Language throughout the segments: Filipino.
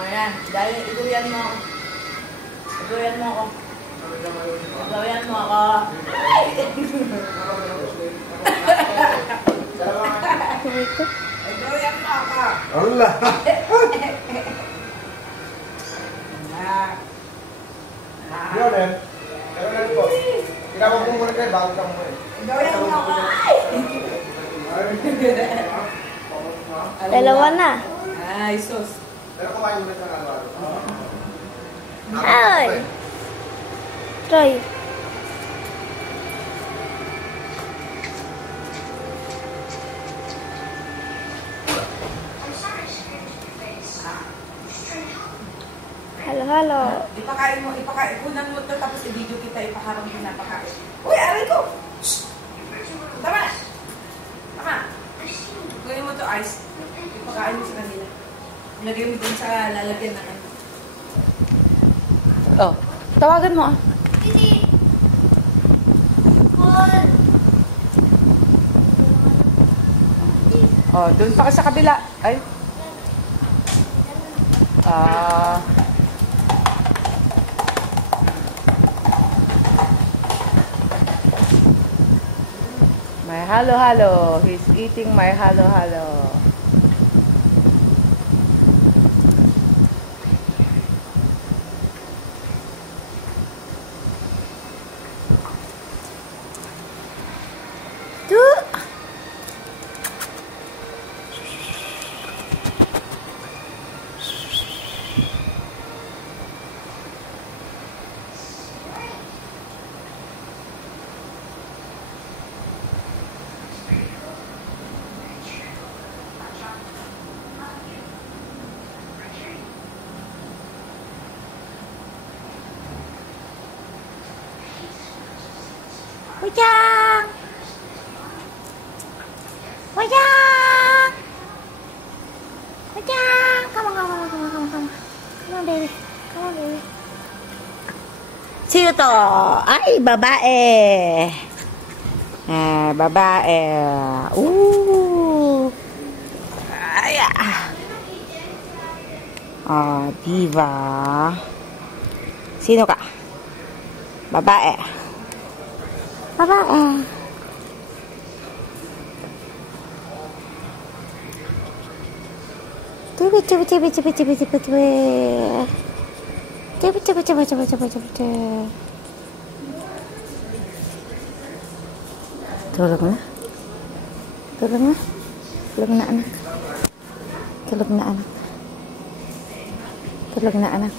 Ayan. Dahil iguyan mo ako. Iguyan mo ako. Iguyan mo ako. Iguyan mo ako. Allah. Yun eh. Pero lang po. Tinawag mo muna kayo, bago ka mo eh. Iguyan mo ako. Dalawa na. Ay, sus. Pero kumain muna ng araw-araw. Ay! Try. Halo, halo. Ipakain mo, kunan mo ito, tapos i-video kita, ipaharang mo na pakain. Uy, aray ko! Shhh! Tama na! Tama! Kunin mo ito, ice. Ipakain mo sa kanila. Lagay mo dun sa lalagyan na ano. Oh, tawagan mo ah. Oh, dun pa ka sa kabila. Ay. My halo-halo. He's eating my halo-halo. Wajang! Wajang! Wajang! Come on, come on, come on, come on, come on. Come on, baby. Come on, baby. Sino to? Ay, babae. Babae. Ay, diva. Sino ka? Babae. Babae. Tibi, tibi, tibi, tibi, tibi, tibi, tibi. Tibi, tibi, tibi, tibi, tibi, tibi, tibi. Tulog na. Tulog na. Tulog na, anak. Tulog na, anak. Tulog na, anak.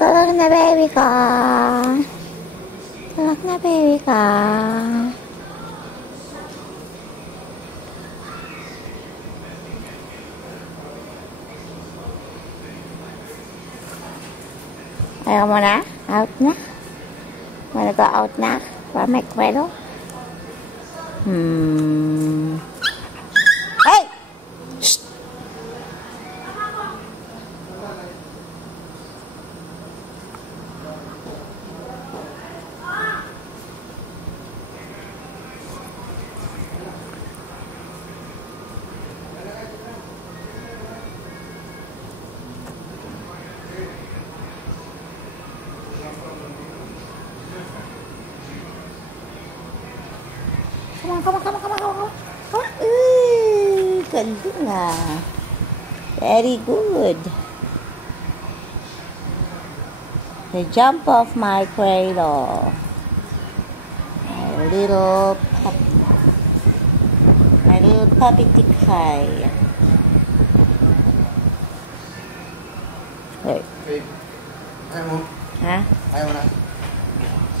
Tulog na, baby ko. Tulog na, baby ko. Ayaw mo na? Out na? Wanna go out na? Para may kwelo? Hey! Shh! Come on, come on, come on, come on, come on. Come on. Galing ah. Very good. The jump off my cradle. My little puppy. My little puppy tikay. Hey. Okay. Ayaw mo? Ha? Ayaw mo na?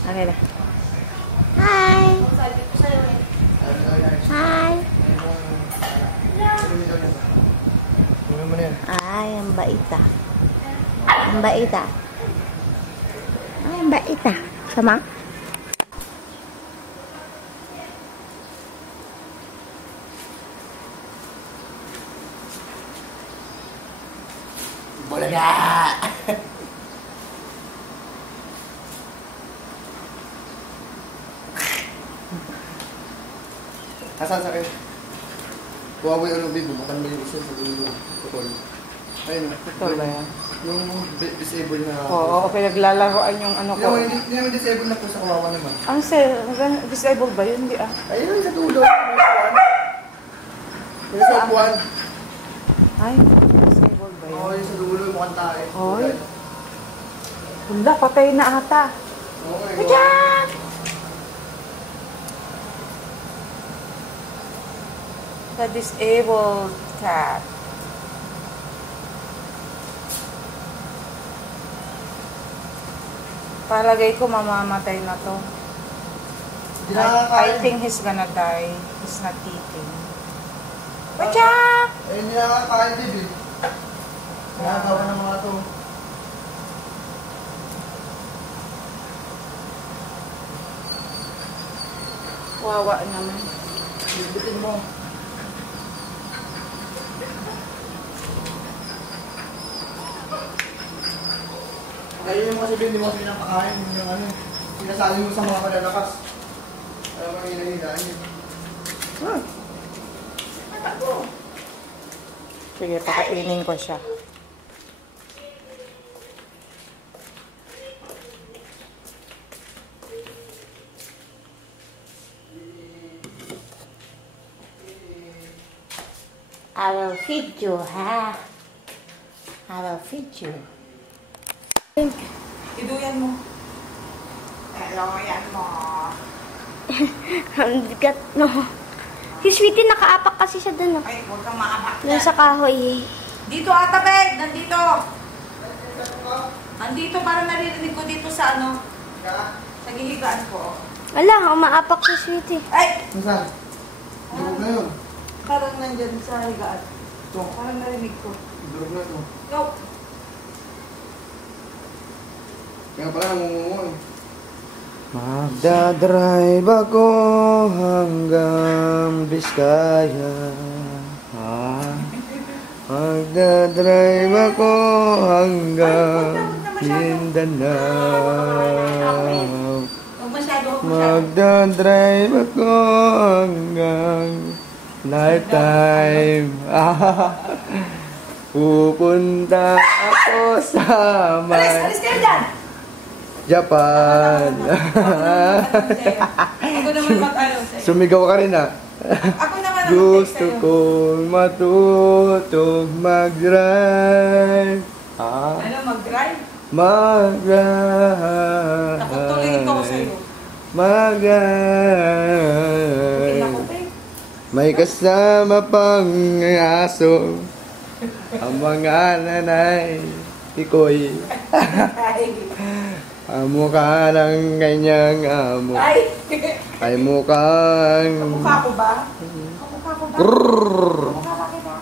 Okay na. Hi! Hi! Ano mo na yan? Ay, ang bait ah. Ang bait ah. Ay, ang bait ah. Sama? Bulaga! Asan sa akin? Huawei ano, babe. Bumukan mo yung isa sa dulo. Putol. Ayun. Putol ba yan? Yung disable na... Oo, pinaglalaroan yung ano ko. Hindi naman disable na po sa kawawa naman. Ang disabled ba yun? Hindi ah. Ayun, sa dulo. Yung sa upuan. Ay, disabled ba Oo, yun? yung sa dulo, mukhang tayo. Oy. Wala, patay na ata. Okay. Ayan! The disabled cat. Palagay ko mamamatay na to. Hindi I nakakain. think he's gonna die. He's not eating. Pachak! Eh, hindi nakakain, babe. Nakakawa ng mga to. Wawa naman. Bibitin mo. Ayun yung kasi hindi mo kasi pinapakain. Yung ano, sinasali mo sa mga malalakas. Ayaw mo yung hinahilaan yun. Ha? Ako. Sige, pakainin ko siya. I will feed you, ha? I will feed you. Iduyan mo. Iduyan mo. Ang bigat, no. Si Sweetie, nakaapak kasi siya dun, no. Ay, huwag kang maapak Dun sa kahoy. Dito ata, babe. Nandito. Nandito, parang naririnig ko dito sa ano. Sa gihigaan ko. Wala, umaapak si Sweetie. Ay! Nasaan? Durog na yun. Parang nandyan sa higaan. Ito. Parang narinig ko. Durog na ito. Go! Kaya pala namungungo eh. Magdadrive ako hanggang Biskaya. Magdadrive ako hanggang Mindanao. Huwag masyado, huwag masyado. Magdadrive ako hanggang lifetime. Pupunta ako sa Alis kayo dyan! Japan. Ako naman mag-ano sa'yo. Sumigaw ka rin ah. Ako naman ang Gusto mag-text sa'yo. kong matutong mag-drive. Ano, mag-drive? Mag-drive. Nakutuloy ito ko sa'yo. Mag-drive. Pinakupin. May kasama pang aso. Ang mga nanay, ikoy. Ay! Ang mukha ng kanyang amo. Ay! Ay mukhang... Kamukha ko ba? Kamukha ko ba? Grrrr. Kamukha ba kita?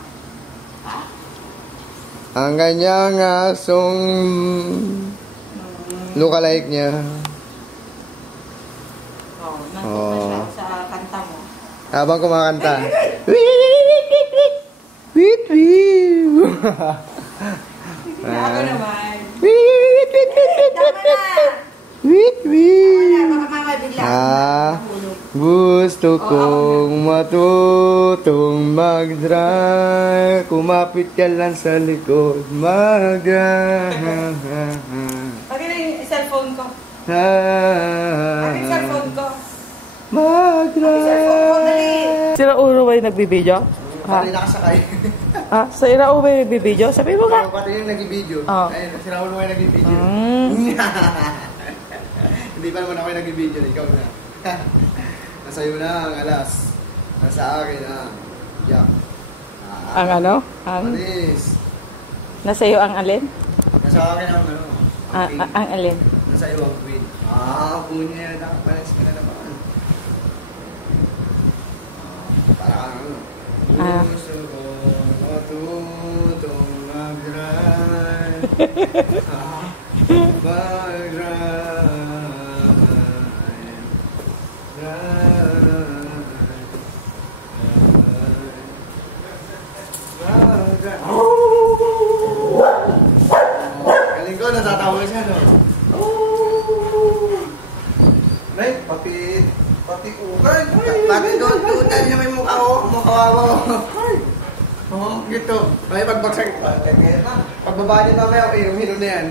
Ang kanyang asong lookalike niya. Oh, nandun na siya sa kanta mo. Habang kumakanta. Wit wit. Ako naman. Wit wit wit wit Tama na! wit wit. Wala, baka mama bigla. Nahulog. Gusto kong matutong mag-drive. Kumapit ka lang sa likod. Mag-drive. Pati na yung cellphone ko. Pati yung cellphone ko. Mag-drive. Sira Uro ba yung nagbibideo? Ha? Pati nakasakay. Ah, sa Ira Uro ba yung nagbibideo? Sabi mo ka. Pati yung nag-video. Oh. Ayun, si Raul mo yung nag-video. Hindi pa naman ako yung nag-video. Ikaw na. Nasa iyo na ang alas. Nasa akin ang yak. Ang ano? Ang, Alis. nasa iyo ang alin? Nasa akin ang ano. Ang queen. Ang alin? Nasa iyo ang queen. Punya. Nakapalas ka na naman. Para kang ano. Ah. Gusto ko matutong mag-drive. Galing ko, natatawa siya, no? Nay, Patikukan. Bakit doon niya may mukha ko? Mukhawawa ko. Oo, gito. May pagbagsak ko. Pagbaba niya mamaya, okay, umilo na yan.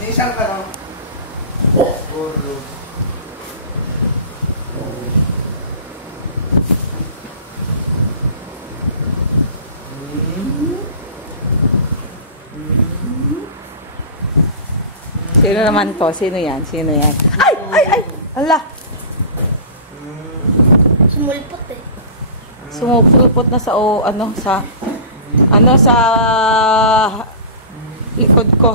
May isang ka, no? Puro. Sino naman to? Sino yan? Sino yan? Ay! Ay! Ay! Ala! Sumulpot eh. Sumupulpot na sa sa likod ko.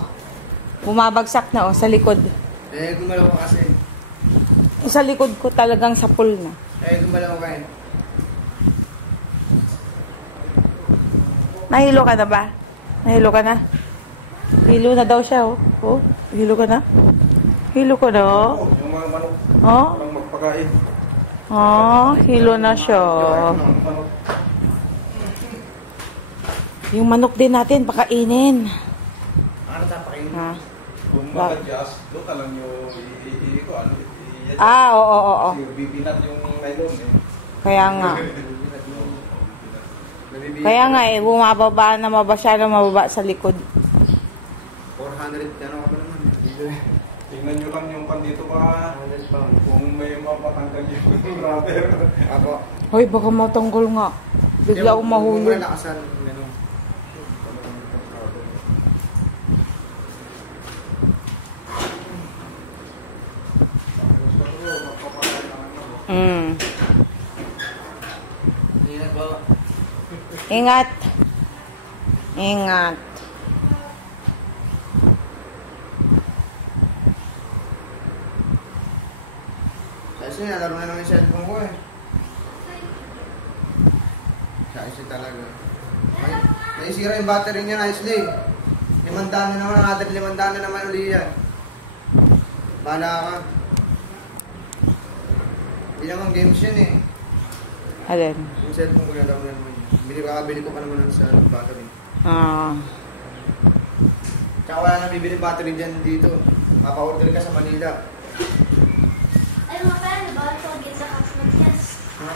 Bumabagsak na sa likod. Gumalaw ko kasi. Sa likod ko talagang sapul na. Gumalaw ko kayo. Nahilo ka na ba? Nahilo ka na? Hilo na daw siya, oh. Oh, hilo ka na? Hilo ka na, oh. Yung mga manok. Oh? Parang magpakain. Oh, hilo na siya. Yung manok din natin, pakainin. Ano tapakin? Ha? Kung mag-adjust, doon ka lang yung Oo. bibinat yung nylon eh. Kaya nga. Kaya nga eh, bumababa na mababa na mababa sa likod. 400, ano ka ba naman? Tingnan nyo lang yung pandito pa. 100 pounds. Kung may mapatanggal yung rubber. Ako. Hoy, baka matanggal nga. Bigla akong mahulog. Yung lakasan, gano'n. Ingat. Ingat. Kasi nalaro na naman yung cellphone ko eh. Kasi talaga. Naisira yung battery niya, nicely. 500 na naman, another 500 na naman ulit yan. Bahala ka. Hindi naman games yan eh. Alin? Yung cellphone ko nalaro na naman yun. Kakabili ko pa naman sa battery. Ah. Tsaka wala nang bibili battery dyan dito. Papa-order ka sa Manila. Ay, mga pala, bawal ko agad sa Cosmos, yes. Ha?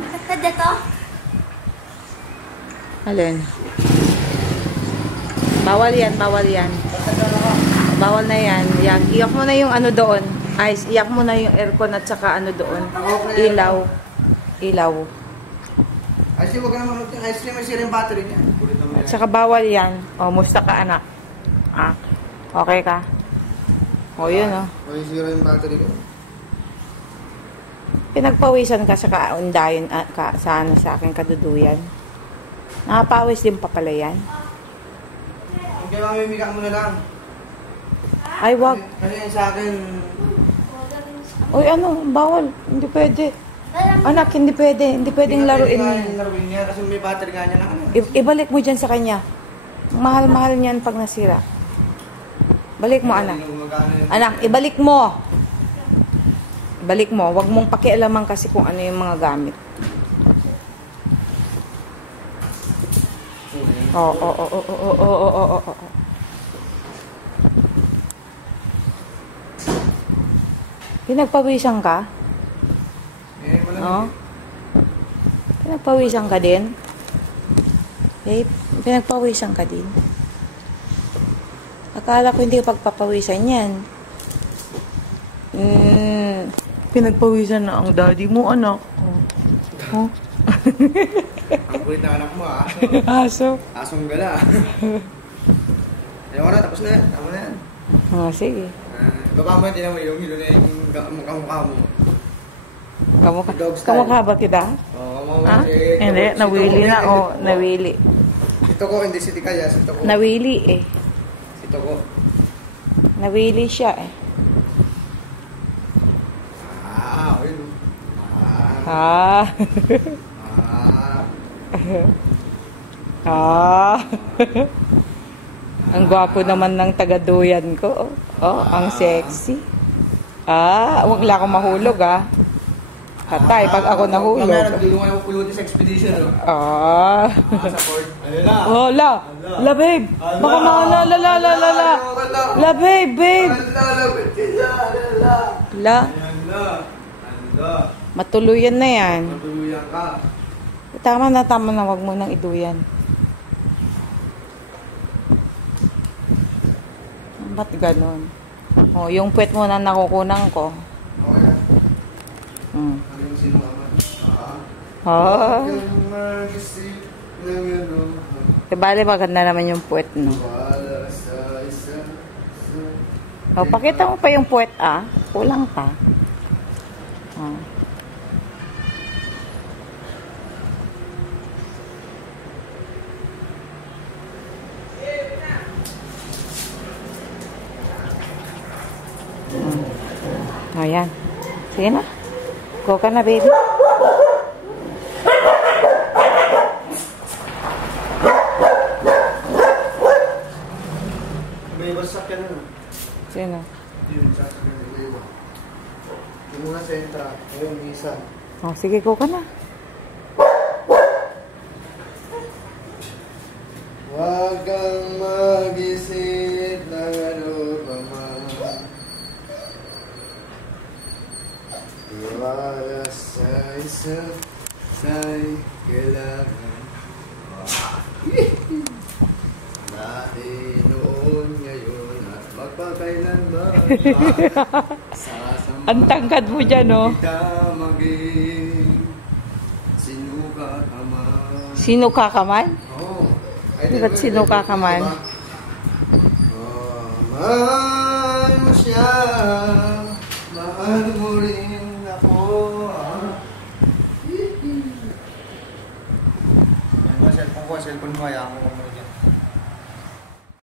Nakatad dito? Alin? Bawal yan, bawal yan. Bawal na yan. Yan. Iyak mo na yung ano doon. Ice, iyak mo na yung aircon at saka ano doon. Ilaw. Ilaw. Ice cream, huwag ka naman mag- Ice cream, may sira yung battery niya. At saka bawal yan. O, musta ka anak? Ah, okay ka? O, yun o. May sira yung battery ko. Pinagpawisan ka sa kaundayan, sa ano sa akin kaduduyan. Nakapawis din pa pala yan. Kung kaya mamimigang mo na lang. Ay, wag. Kasi yan sa akin, Uy, ano, bawal. Hindi pwede. Anak, hindi pwede. Hindi pwedeng laruin mo yan. Laruin niya kasi may battery nga niya na ano. Ibalik mo dyan sa kanya. Mahal-mahal niyan pag nasira. Balik mo, anak. Anak, ibalik mo. Ibalik mo. Huwag mong pakialaman kasi kung ano yung mga gamit. Oo. Pinagpawisan ka? Oo. Pinagpawisan ka din? Eh, pinagpawisan ka din? Akala ko hindi ka pagpapawisan yan. Pinagpawisan na ang daddy mo, anak. Oh. Ang kulit na anak mo ah. Aso. Asong gala. Ayaw ko na, tapos na yan. Tama na yan. Ah, sige. Baba mo, tinan mo yung hilo na yung mukha mo. Kamukha ba kita? Oo, Ha? Hindi, nawili na. Oh, nawili. Ito ko, hindi si Tikayas. Ito ko. Nawili eh. Ito ko. Nawili siya eh. Ayun. Ah. Ah. Ang gwapo naman ng tagaduyan ko. Oh, ang sexy. Ah, wag lang akong mahulog ah. Patay pag ako nahulog. Mamaya nagdulungan ako pulutin sa expedition. Ah. Sa port. Ayun na. Oh, la. La, babe. Baka maala, la. La, babe. La. Matuluyan na yan. Matuluyan ka. Tama na. Wag mo nang iduyan. Ba't ganon? Oh, yung puwet mo na nakukunan ko. Okay na. Hmm. Ano yung sinukaman? Oh. Yung mag-isip ng ano. Bale, maganda naman yung puwet, no? Wala sa isa. Oh, pakita mo pa yung puwet, ah. Kulang pa. Oh. Oh, yan. Sige na. Go ka na, baby. May basak ka na, no? Sige na. Yun, sasakyan na may iba. Yung muna sa entra. Ayun, may isa. Oh, sige, go ka na. Huwag kang mag-isip ng ano pa man. Wala sa isa sa'y kailangan. Dati noon, ngayon, at magpakailanman. Ang tangkad mo dyan, no? Kita maging sinuka ka man. Sino ka ka man? Oo. Ba't sinuka ka man? Mahal mo siya, mahal mo rin ako. Cellphone ko, cellphone mo, hayaan mo.